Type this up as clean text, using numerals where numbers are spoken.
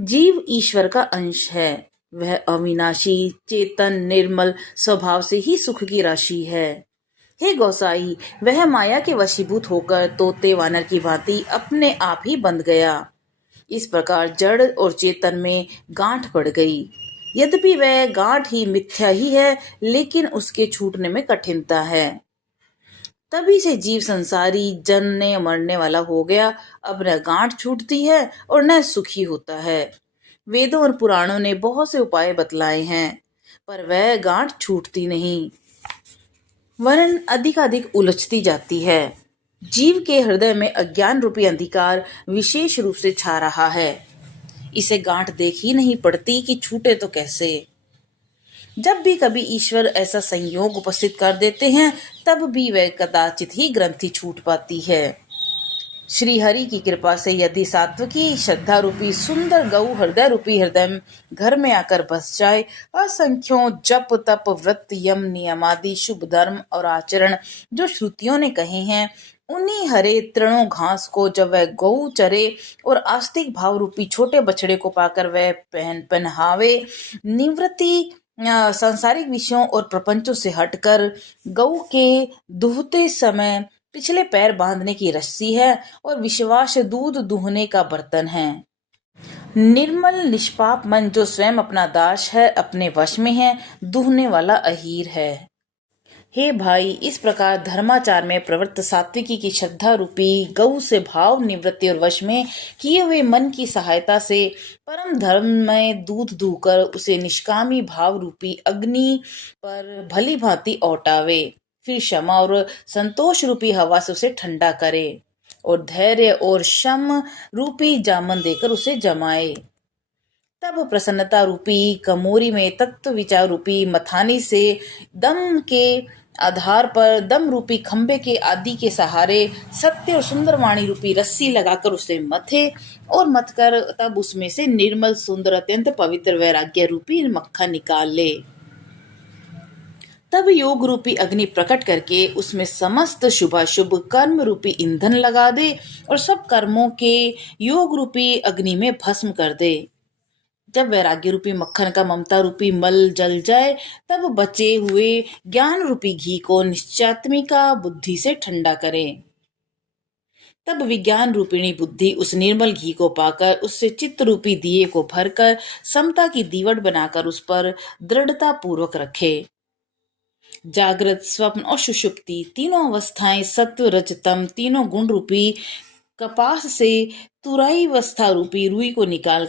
जीव ईश्वर का अंश है। वह अविनाशी, चेतन, निर्मल स्वभाव से ही सुख की राशि है। हे गोसाई, वह माया के वशीभूत होकर तोते वानर की भांति अपने आप ही बंध गया। इस प्रकार जड़ और चेतन में गांठ पड़ गई। यद्यपि वह गांठ ही मिथ्या ही है, लेकिन उसके छूटने में कठिनता है। तभी से जीव संसारी जनने मरने वाला हो गया। अब न गांठ छूटती है और न सुखी होता है। वेदों और पुराणों ने बहुत से उपाय बतलाए हैं, पर वह गांठ छूटती नहीं, वरन अधिकाधिक उलझती जाती है। जीव के हृदय में अज्ञान रूपी अंधकार विशेष रूप से छा रहा है। इसे गांठ देख ही नहीं पड़ती कि छूटे तो कैसे। जब भी कभी ईश्वर ऐसा संयोग उपस्थित कर देते हैं, तब भी वह कदाचित ही ग्रंथि छूट पाती है। श्री हरि की कृपा से यदि सात्विकी श्रद्धा रूपी सुंदर गौ हृदय रूपी हृदय घर में आकर बस जाए, असंख्यों जप तप व्रत यम नियमादि शुभ धर्म और आचरण जो श्रुतियों ने कहे हैं, उन्हीं हरे तृणों घास को जब वह गौ चरे और आस्तिक भाव रूपी छोटे बछड़े को पाकर वह पहनावे, निवृत्ति सांसारिक विषयों और प्रपंचों से हटकर गौ के दूहते समय पिछले पैर बांधने की रस्सी है और विश्वास दूध दूहने का बर्तन है। निर्मल निष्पाप मन जो स्वयं अपना दास है, अपने वश में है, दूहने वाला अहीर है। हे भाई, इस प्रकार धर्माचार में प्रवृत्त सात्विकी की श्रद्धा रूपी गौ से भाव निवृत्ति और वश में किए हुए मन की सहायता से परम धर्म में दूध दूकर उसे निष्कामी भाव रूपी अग्नि पर भली भांति औटावे, फिर क्षमा और संतोष रूपी हवा से उसे ठंडा करे और धैर्य और शम रूपी जामन देकर उसे जमाए। तब प्रसन्नता रूपी कमोरी में तत्व विचार रूपी मथानी से दम के आधार पर दम रूपी खंबे के आदि के सहारे सत्य और सुंदर वाणी रूपी रस्सी लगाकर उसे मथे और मथ कर तब उसमें से निर्मल सुंदर अत्यंत पवित्र वैराग्य रूपी मक्खन निकाल ले। तब योग रूपी अग्नि प्रकट करके उसमें समस्त शुभाशुभ कर्म रूपी ईंधन लगा दे और सब कर्मों के योग रूपी अग्नि में भस्म कर दे। जब वैराग्य रूपी मक्खन का ममता रूपी मल जल जाए, तब बचे हुए ज्ञान रूपी घी को निश्चयात्मिका बुद्धि से ठंडा करें। तब विज्ञान रूपिणी बुद्धि उस निर्मल घी को पाकर उससे चित्त रूपी दिए को भरकर समता की दीवट बनाकर उस पर दृढ़ता पूर्वक रखे। जागृत, स्वप्न और सुषुप्ति तीनों अवस्थाएं सत्व रजतम तीनों गुण रूपी कपास से तुराई अवस्था रूपी रुई को निकाल